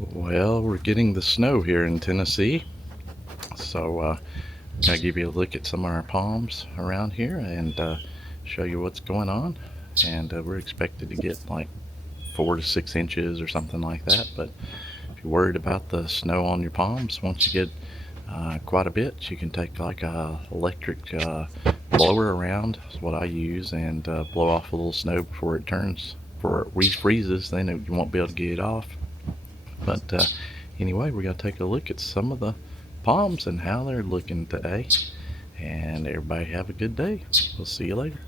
Well, we're getting the snow here in Tennessee, so I'll give you a look at some of our palms around here and show you what's going on. And we're expected to get like 4 to 6 inches or something like that. But if you're worried about the snow on your palms, once you get quite a bit, you can take like a electric blower around, is what I use, and blow off a little snow before it refreezes. Then you won't be able to get it off. But anyway, we're going to take a look at some of the palms and how they're looking today. And everybody have a good day. We'll see you later.